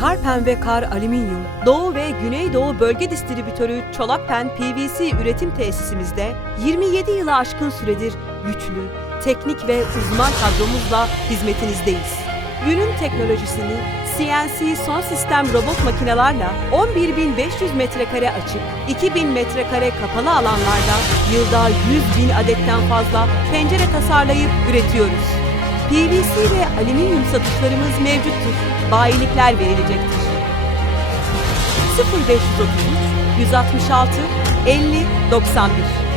Karpen ve Kar Alüminyum, Doğu ve Güneydoğu Bölge Distribütörü Çolakpen PVC üretim tesisimizde 27 yılı aşkın süredir güçlü, teknik ve uzman kadromuzla hizmetinizdeyiz. Günün teknolojisini CNC son sistem robot makinelerle 11.500 metrekare açık, 2.000 metrekare kapalı alanlarda yılda 100 bin adetten fazla pencere tasarlayıp üretiyoruz. PVC ve alüminyum satışlarımız mevcuttur. Bayilikler verilecektir. 0533 166 50 91